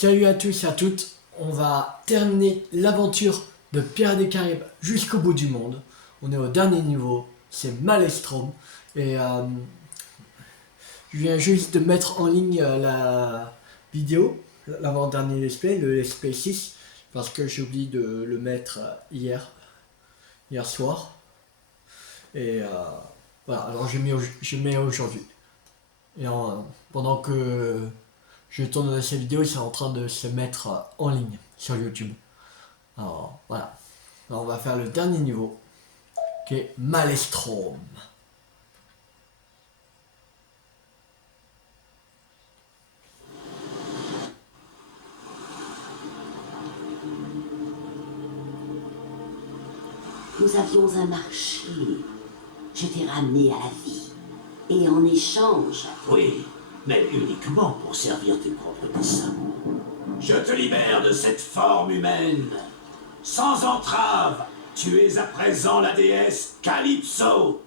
Salut à tous et à toutes, on va terminer l'aventure de Pirates des Caraïbes jusqu'au bout du monde. On est au dernier niveau, c'est Maelstrom. Et je viens juste de mettre en ligne la vidéo, l'avant-dernier let's play, le let's play 6, parce que j'ai oublié de le mettre hier soir. Et voilà, alors je mets aujourd'hui. Et pendant que je tourne cette vidéo, c'est en train de se mettre en ligne sur YouTube. Alors voilà. Alors, on va faire le dernier niveau, qui est Maelstrom. Nous avions un marché. Je t'ai ramené à la vie. Et en échange... Oui, mais uniquement pour servir tes propres desseins. Je te libère de cette forme humaine. Sans entrave, tu es à présent la déesse Calypso.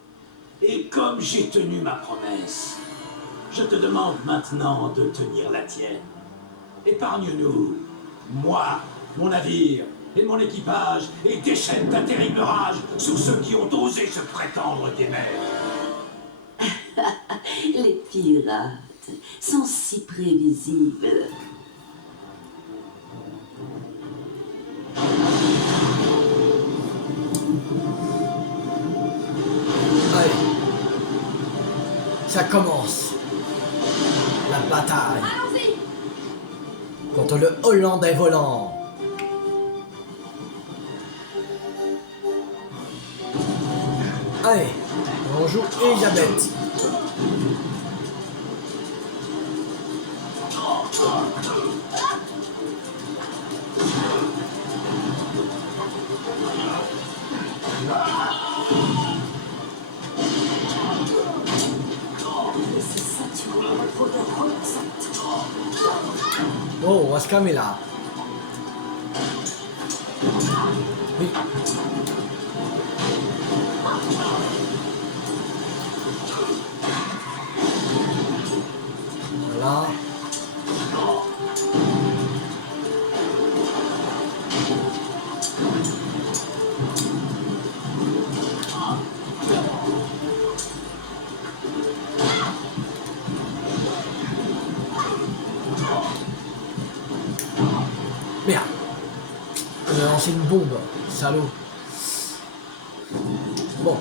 Et comme j'ai tenu ma promesse, je te demande maintenant de tenir la tienne. Épargne-nous, moi, mon navire et mon équipage, et déchaîne ta terrible rage sur ceux qui ont osé se prétendre tes maîtres. Les pirates sont si prévisibles. Allez, ça commence. La bataille contre le Hollandais volant. Allez, on joue Elisabeth. Oh, on va se calmer là. Oui. Voilà. Merde. On a lancé une bombe, salaud. Bon.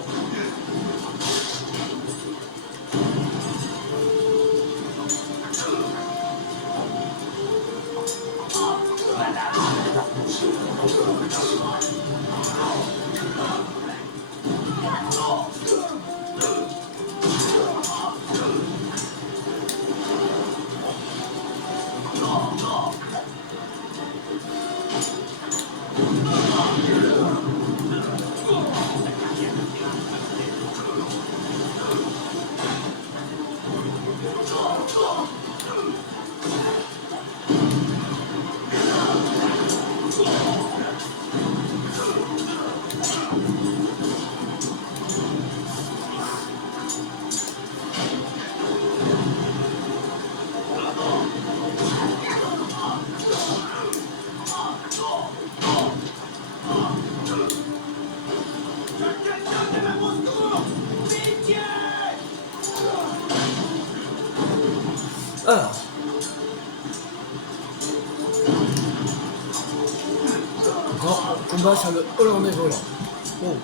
Alors. Grand combat sur le Hollandais volant. Oh.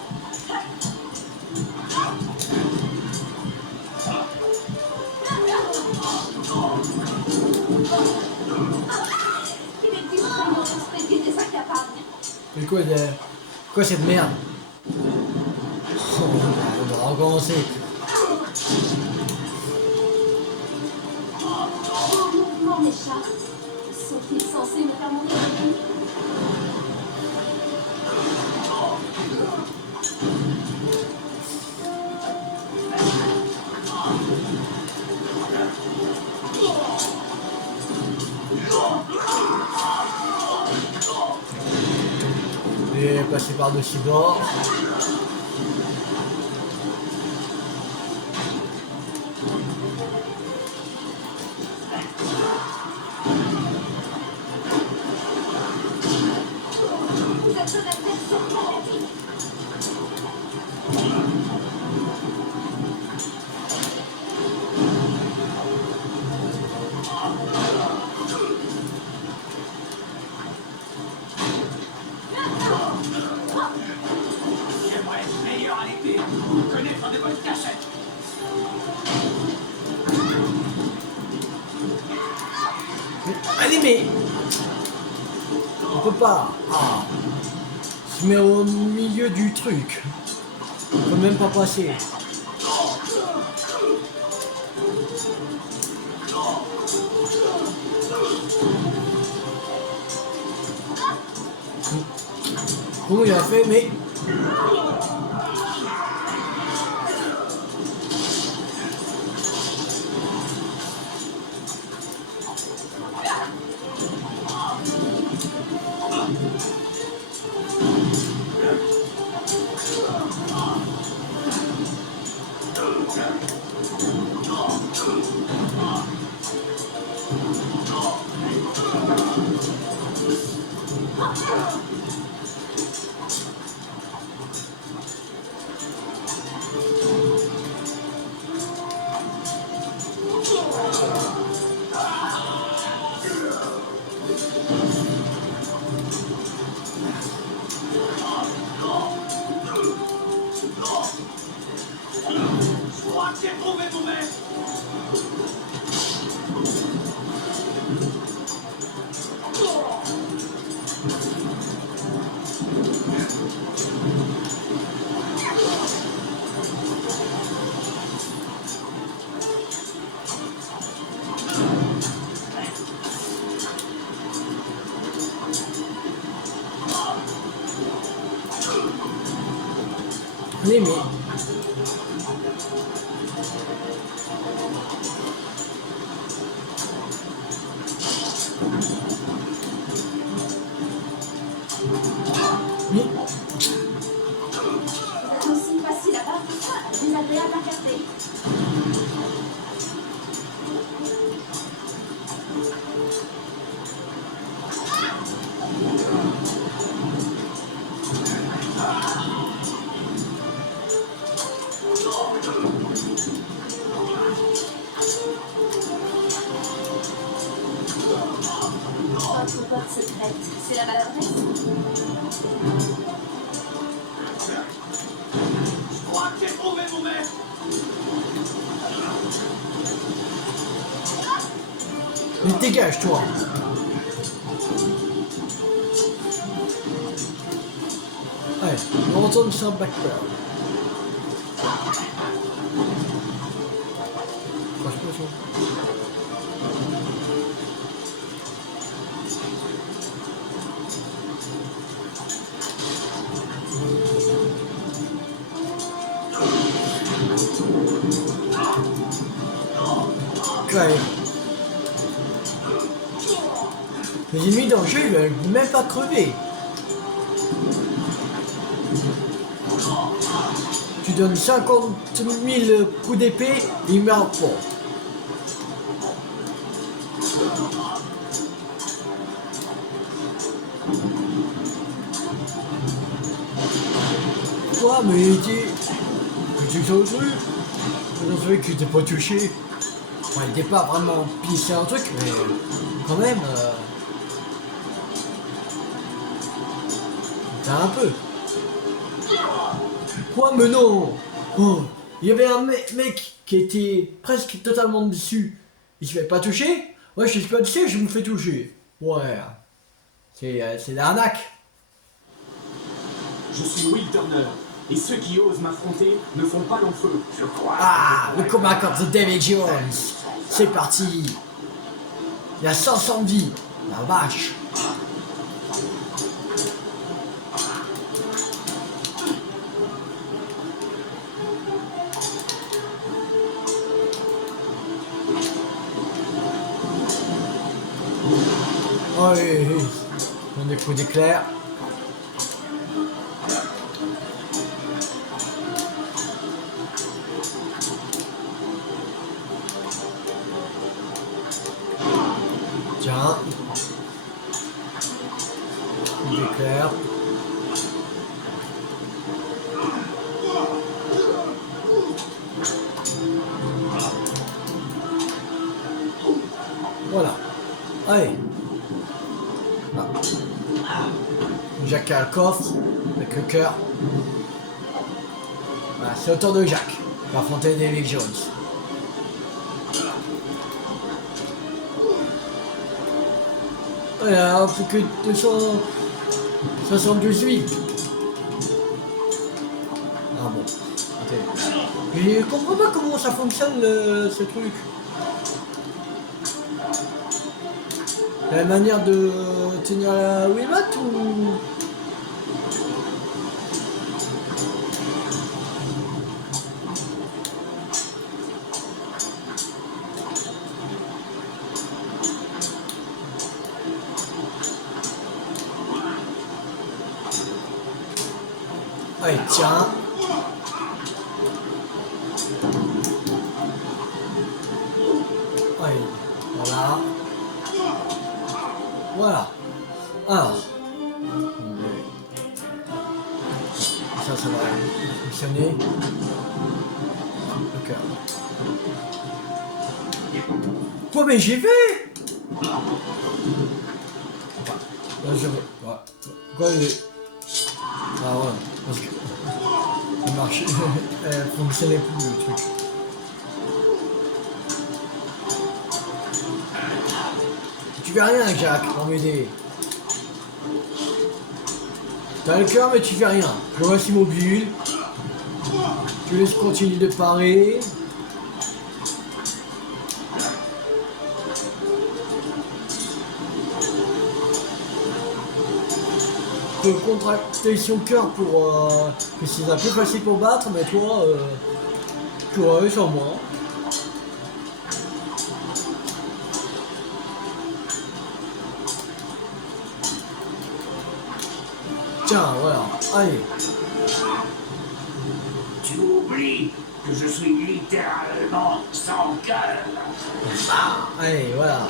Mais quoi cette merde? Oh, on va recommencer. Mes chats, sont-ils censés me faire mourir de nuit? Et passer par-dessus bord. J'aimerais être meilleur à l'épée, connaître de bonnes cachettes. Allez, mais... On peut pas. Ah. Je me mets au milieu du truc. On peut même pas passer. Comment il a fait, mais... Je crois que j'ai trouvé mon maître. Allez, mais... Mais... Vous êtes aussi facile à battre, désagréable à capter. Votre porte secrète, c'est la maladresse. Je crois que j'ai trouvé mon maître. Mais dégage, toi. Allez, on retourne sur Black Pearl. Franchement, ouais. Les ennemis dans le jeu, ils veulent même pas crever. Tu donnes 50 000 coups d'épée, ils meurent pas. Quoi, mais tu fais au truc? On savait qu'il était pas touché. Bon, il était pas vraiment pissé un truc, mais quand même, t'as un peu. Quoi, mais non. Oh, il y avait un mec qui était presque totalement dessus. Il se fait pas toucher. Ouais, je suis pas touché, je me fais toucher. Ouais, c'est l'arnaque. Je suis Will Turner, et ceux qui osent m'affronter ne font pas long feu. Je crois. Ah, le combat contre David Jones. C'est parti. Il y a 500 vies. La vache. Oh, on des coups d'éclair. Tiens. Coup d'éclair. Voilà. Allez. Ah. Jacques a le coffre avec le cœur. Voilà, c'est au tour de Jacques. On va affronter David Jones. Voilà, plus que 272 vies. Ah bon. Je comprends pas comment ça fonctionne ce truc. La manière de tenir la Wiimote ou... Allez, tiens. Allez, voilà. Voilà. Alors. Ça va fonctionner. Le cœur. Quoi, mais j'y vais! Là, je vais. Voilà. Quoi, il est... Ah, voilà. Parce que... Ça marche. Elle fonctionnait plus, le truc. Tu fais rien, Jacques, pour m'aider. T'as le cœur, mais tu fais rien. Je reste immobile. Tu laisses continuer de parer. Tu peux contracter son cœur pour que c'est un peu facile pour battre, mais toi, tu aurais sur moi. Tiens, voilà, allez. Tu oublies que je suis littéralement sans cœur. Allez, voilà.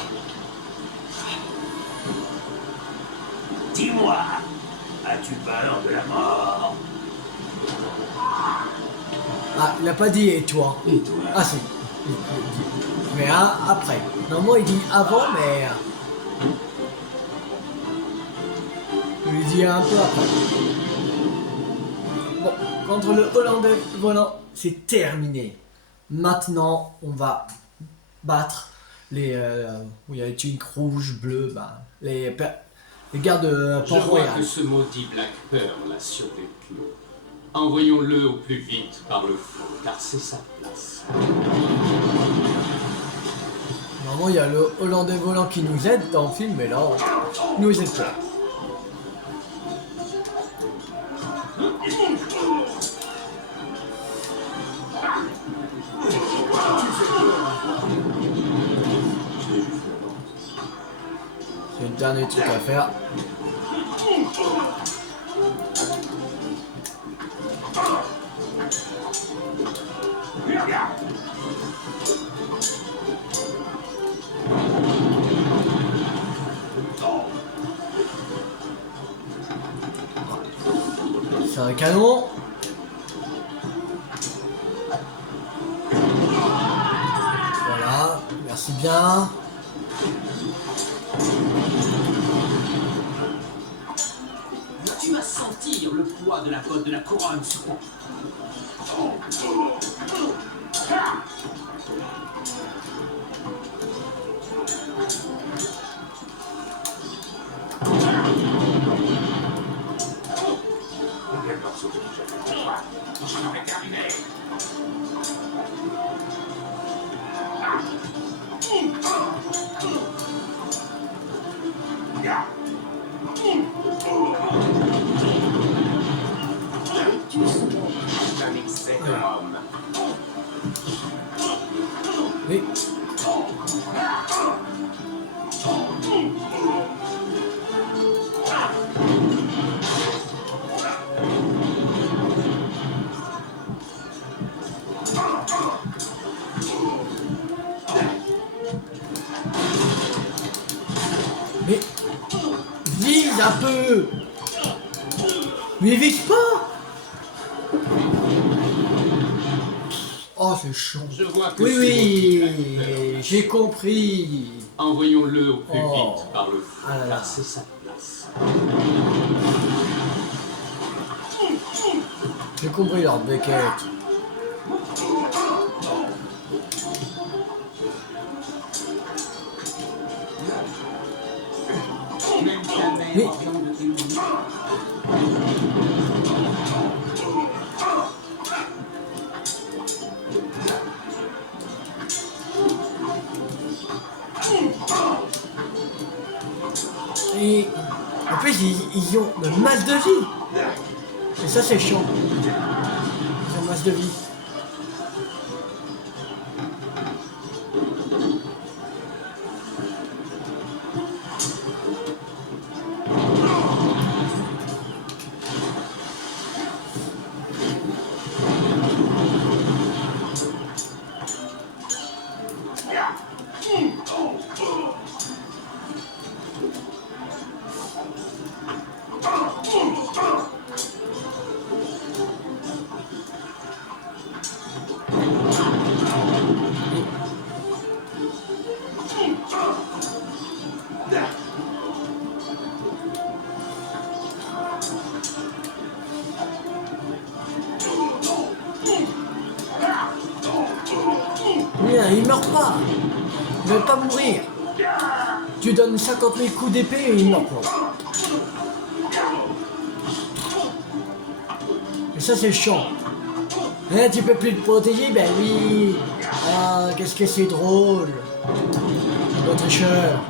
Dis-moi, as-tu peur de la mort? Ah, il a pas dit et toi. Et toi? Ah si. Mais après. Normalement il dit avant, mais... Il lui dit un peu après. Bon, contre le Hollandais volant, c'est terminé. Maintenant, on va battre les... où il y a une tunique rouge, bleue, bah, les gardes de Je vois Port-Royal. que ce maudit Black Pearl a survécu. Envoyons-le au plus vite par le feu, car c'est sa place. Normalement, il y a le Hollandais volant qui nous aide dans le film, mais là, il nous aide pas. C'est le dernier truc à faire. C'est un canon. Voilà, merci bien. Tu vas sentir le poids de la botte de la couronne sur ton... Combien de morceaux de j'avais toi? J'en aurais terminé. Un excès d'homme. Oui. Mais vise un peu. Mais vise pas. Oh c'est chaud. Je vois que Oui ce maudit Black Pearl oui, j'ai compris. Envoyons-le au plus Oh. vite par le feu, Ah là là. car c'est sa place. J'ai compris leur Beckett. Mais... Et en plus, ils ont le masse de vie. Et ça, c'est chiant. Ils ont masse de vie. Il meurt pas. Il va pas mourir. Tu donnes 50 000 coups d'épée et il meurt pas. Et ça, c'est chiant. Hein, tu peux plus te protéger? Ben oui. Ah, qu'est-ce que c'est drôle. Votre tricheur.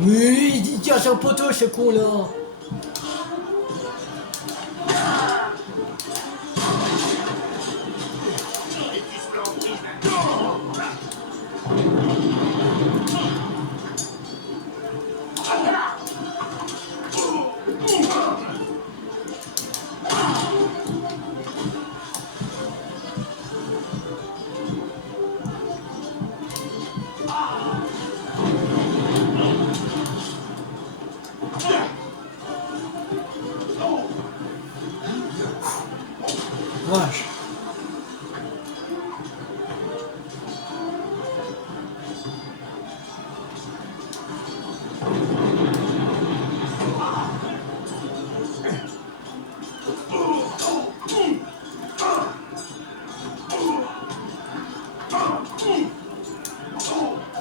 Oui, il tient son poteau, ce con-là. Vache.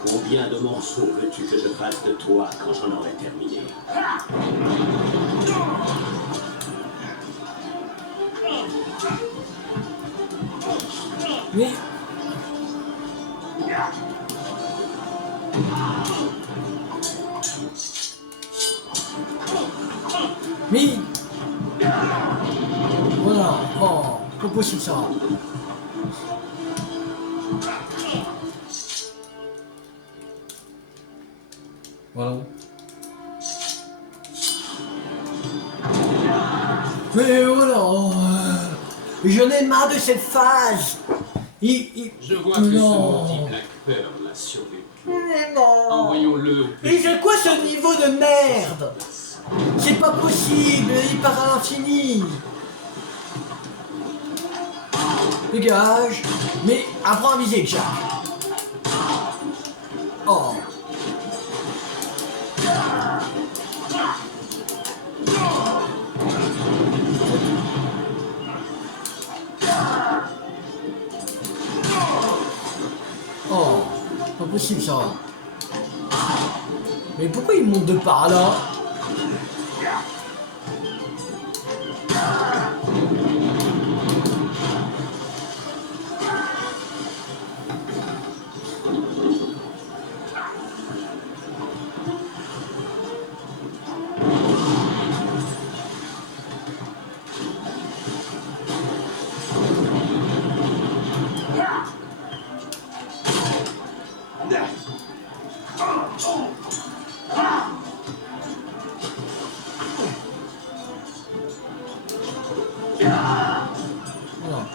Combien de morceaux veux-tu que je fasse de toi quand j'en aurai terminé? Mais... Mais... Voilà. Oh, pas possible ça. Voilà. Mais voilà. J'en ai marre de cette phase. Je vois que ce Non. maudit Black Pearl a survécu. Non. Envoyons-le au plus Et vite. c'est quoi ce niveau de merde? C'est pas possible, il part à l'infini. Dégage. Mais apprends à viser, Jack. Oh. Oh, pas possible ça. Mais pourquoi il monte de par là? Voilà.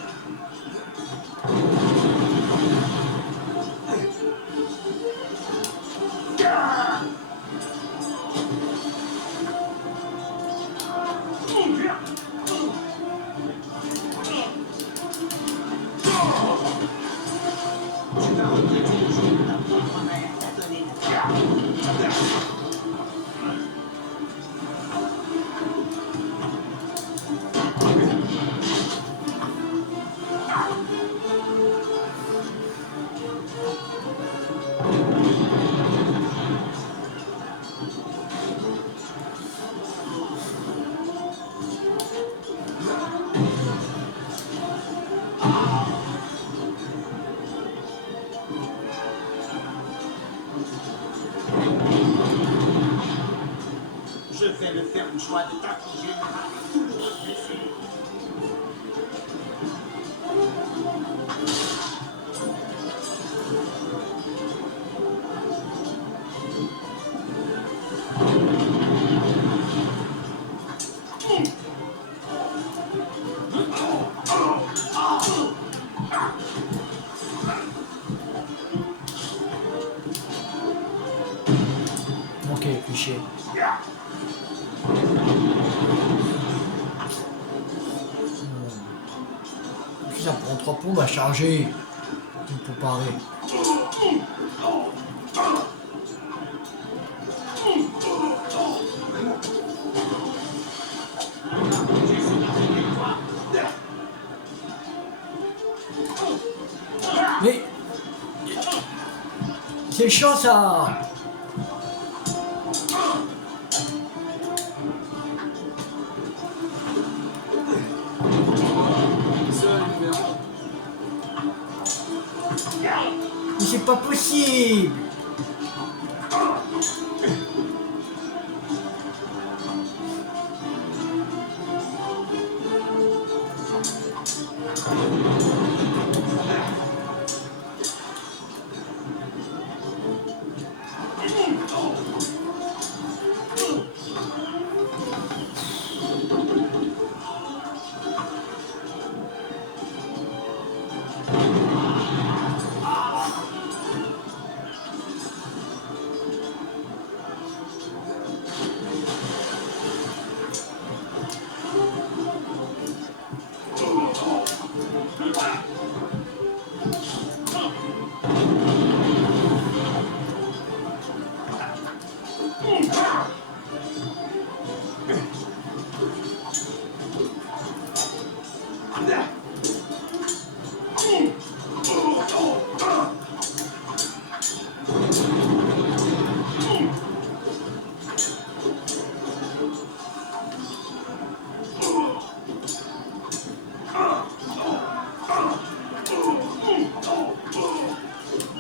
Je vais me faire une joie de t'affliger le mal douloureux blessé. Ok, cliché. Puis ça prend 3 plombes à charger. Pour parer. Mais c'est chiant ça. Mais c'est pas possible.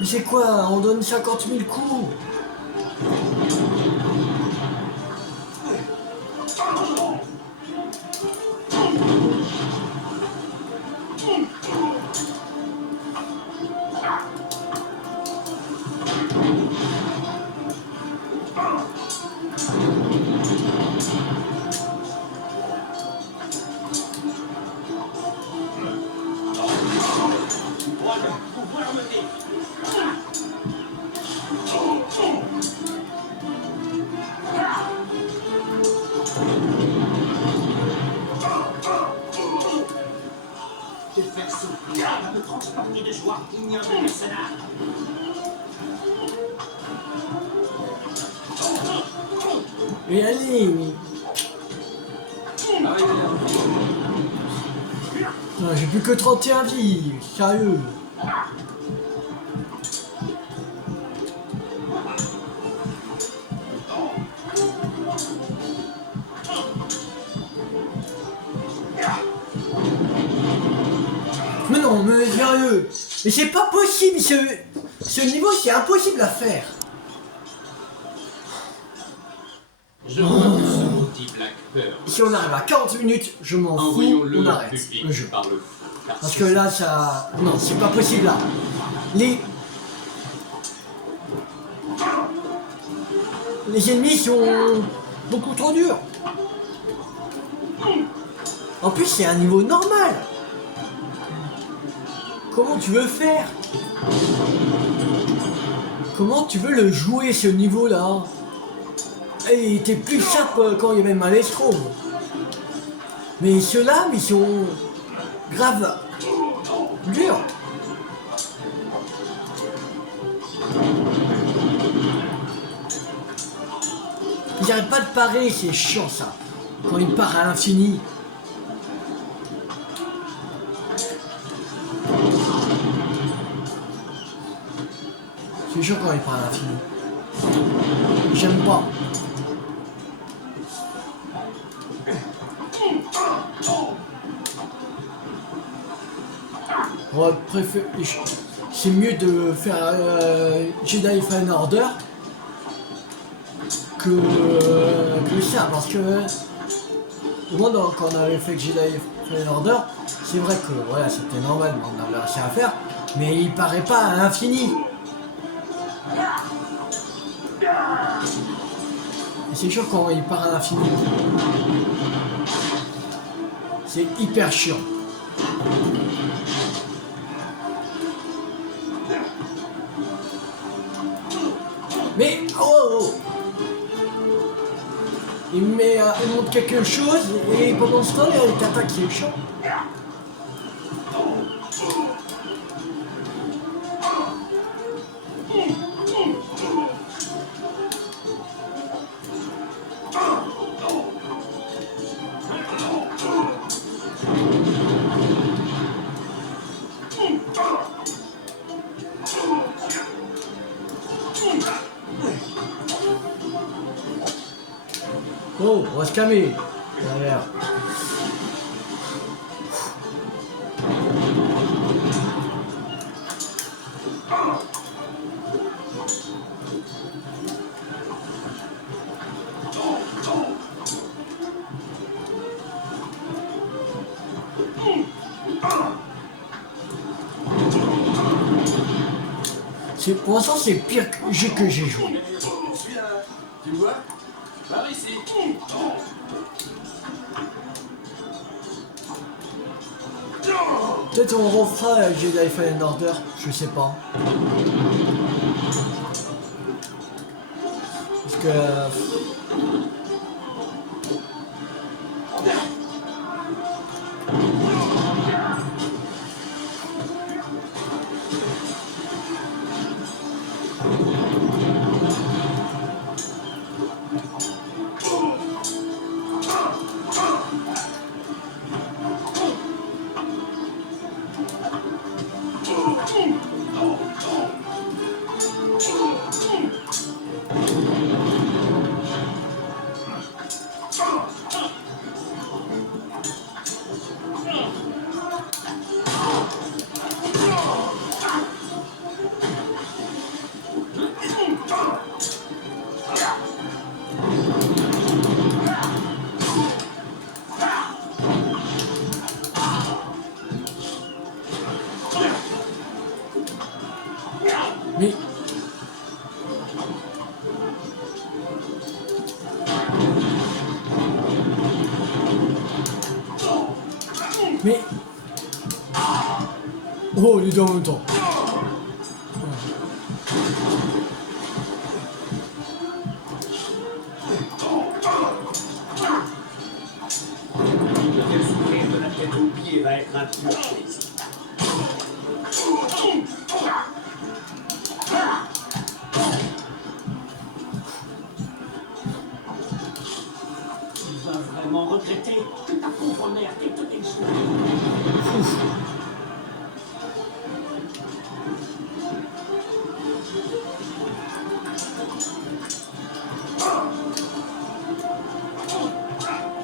Mais c'est quoi? On donne 50 000 coups. Te faire souffrir va me transporter de joie ignoble et mercenaire. Mais allez, mais... Non, j'ai plus que 31 vies, sérieux. Mais non, mais sérieux. Mais c'est pas possible, ce niveau c'est impossible à faire. Je vois que ce maudit Black Pearl. Si on arrive à 40 minutes, je m'en fous, Envoyons-le on au arrête public le jeu. par le feu. Car Parce c'est que ça. là, ça... Non, c'est pas possible là. Les ennemis sont beaucoup trop durs. En plus, c'est un niveau normal. Comment tu veux faire? Comment tu veux le jouer ce niveau là? Et il était plus simple quand il y avait Maelstrom. Mais ceux-là, ils sont grave durs. Ils n'arrêtent pas de parer, c'est chiant ça. Quand il part à l'infini. C'est chiant quand il part à l'infini. J'aime pas. On va préférer... C'est mieux de faire Jedi Fallen Order que ça, parce que au moins quand on avait fait Jedi Fallen Order, c'est vrai que voilà, c'était normal, mais on avait réussi à faire, mais il paraît pas à l'infini. Et c'est sûr quand il part à l'infini. C'est hyper chiant. Mais oh, il montre quelque chose et pendant ce temps il y a des attaques qui est chiant. Oh, on va se calmer. Derrière. Pour l'instant, c'est le pire jeu que j'ai joué. Je suis là. Tu me vois? Par ici. Peut-être on refera Jedi Fallen Order, je sais pas. Parce que... Mais... Mais... Oh, il est dans le temps. Le souffrir de la tête aux pieds va être un pur plaisir. Tu vas vraiment regretter que ta pauvre mère t'ait donné le sourire.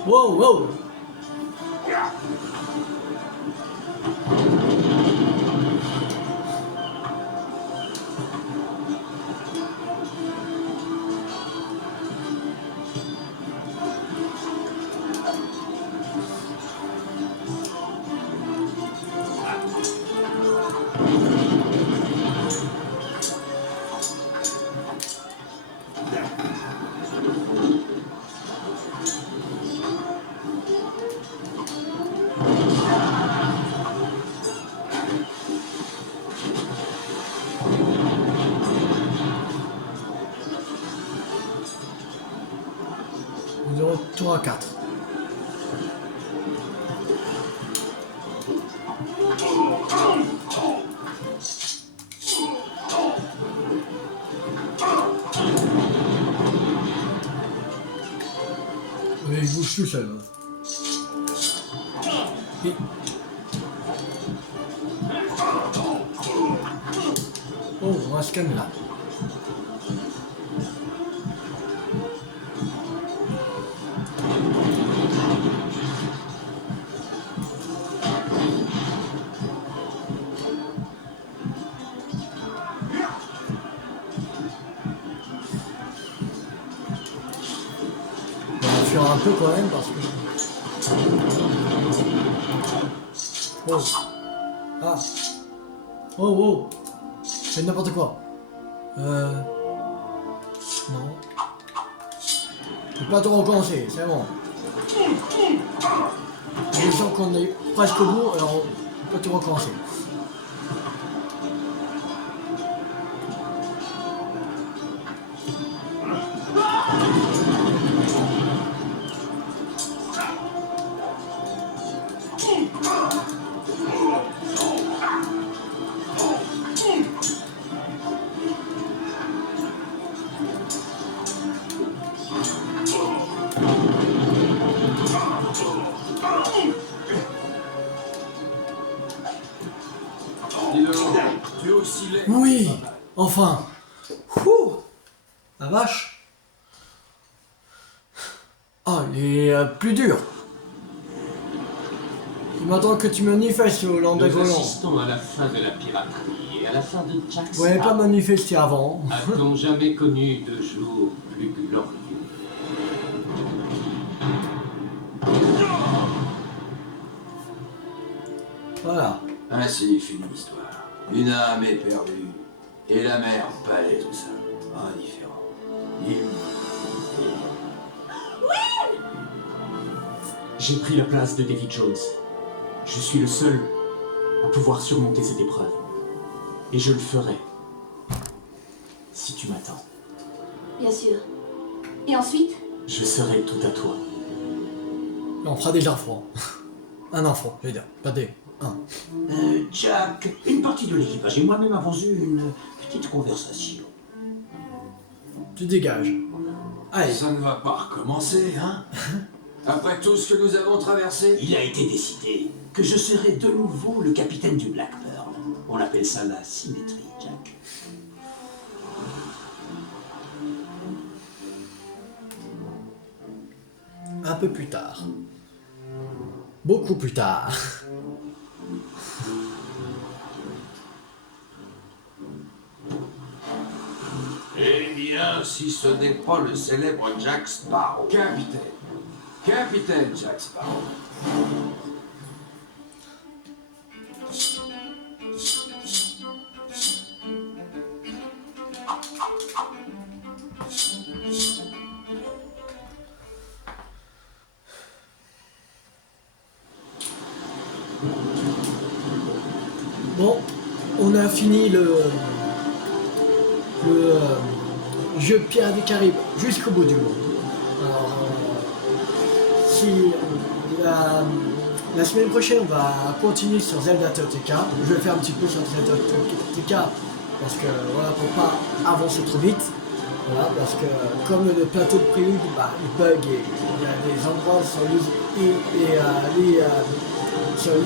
Wow, wow. De retour à 4. Mais il bouge tout seul. Et... Oh, on va se calmer là. fuir un peu quand même parce que... Oh. Ah. Oh, oh. C'est n'importe quoi. Non. Je peux pas tout recommencer, c'est bon. Je sens qu'on est presque au bout, alors on peut tout recommencer. Oui, enfin. Ouh, la vache. Ah, il est plus dur. Il m'attend que tu manifestes au land des Nous volants. assistons à la fin de la piraterie et à la fin de Jack Vous n'avez pas Sparrow. manifesté avant. A-t-on jamais connu de jour plus glorieux? Voilà. Ainsi finit l'histoire. Une âme est perdue, et la mer balaie tout ça. Indifférent. J'ai pris la place de Davy Jones. Je suis le seul à pouvoir surmonter cette épreuve. Et je le ferai. Si tu m'attends. Bien sûr. Et ensuite? Je serai tout à toi. On fera des enfants. Un enfant, je veux dire. Pas des... Un. Jack, une partie de l'équipage et moi-même avons eu une petite conversation. Tu dégages. Allez. Ça ne va pas recommencer, hein? Après tout ce que nous avons traversé? Il a été décidé que je serai de nouveau le capitaine du Black Pearl. On appelle ça la symétrie, Jack. Un peu plus tard. Beaucoup plus tard. Eh bien, si ce n'est pas le célèbre Jack Sparrow. Capitaine. Capitaine Jack Sparrow. Bon, on a fini le jeu Pirates des Caraïbes jusqu'au bout du monde. Alors, si la semaine prochaine on va continuer sur Zelda TOTK, je vais faire un petit peu sur Zelda TOTK parce que voilà, pour pas avancer trop vite. Voilà, parce que comme le plateau de prélude, bah, il bug et il y a des endroits sur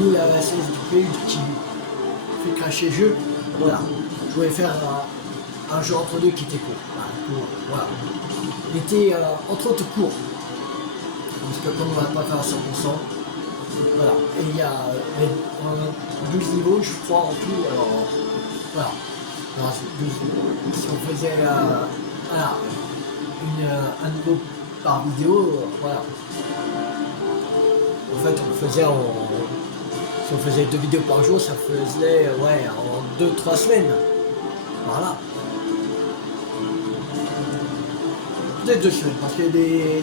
l'île à la CS du prélude qui fait cracher le jeu. Voilà, je voulais faire un jeu entre deux qui était court. Voilà. Il était entre autres court. Parce que comme on va pas faire à 100%, voilà. Et il y a 12 niveaux, je crois, en tout. Alors, voilà. Alors, si on faisait voilà, un niveau par vidéo, voilà. En fait, si on faisait 2 vidéos par jour, ça faisait ouais, en 2-3 semaines. Voilà. Peut-être 2 semaines, parce qu'il y a des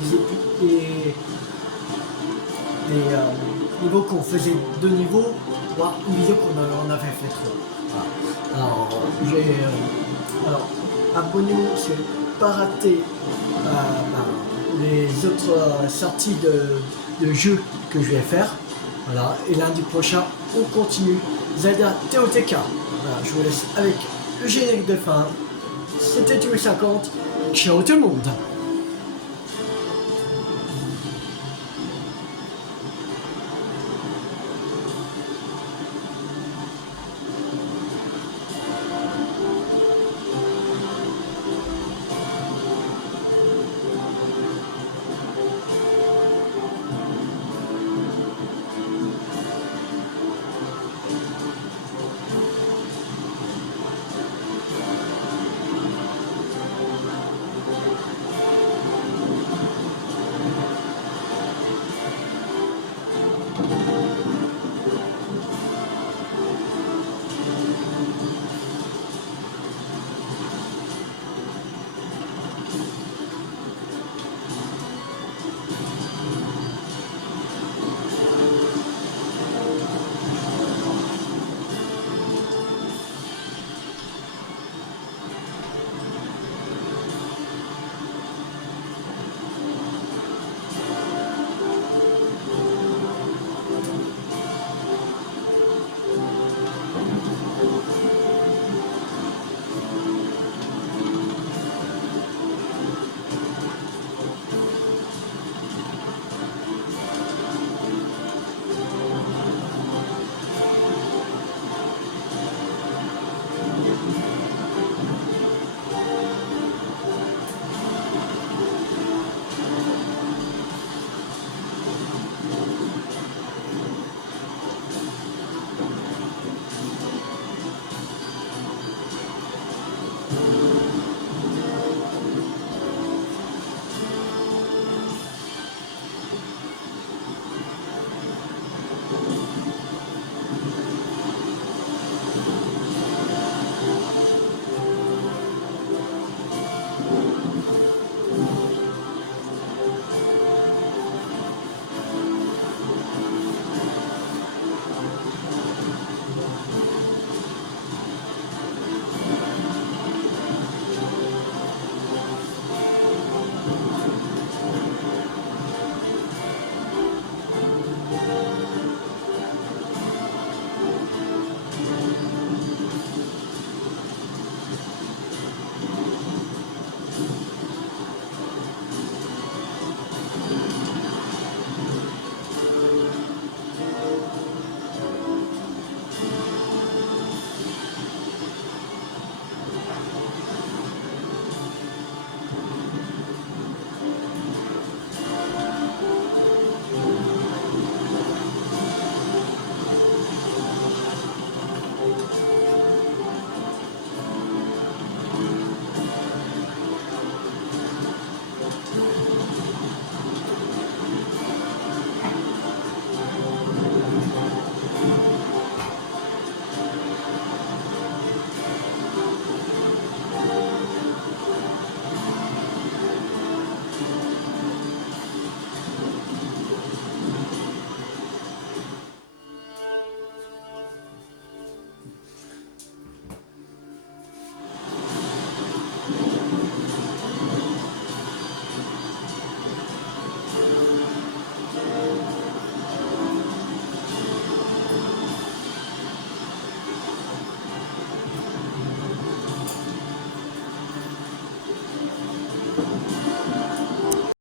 niveaux qu'on faisait 2 niveaux, voire une vidéo qu'on avait fait 3. Voilà. Alors, abonnez-vous si vous n'avez pas raté les autres sorties de jeux que je vais faire. Voilà. Et lundi prochain, on continue Zelda TOTK. Voilà, je vous laisse avec le générique de fin. C'était TV50. Ciao tout le monde.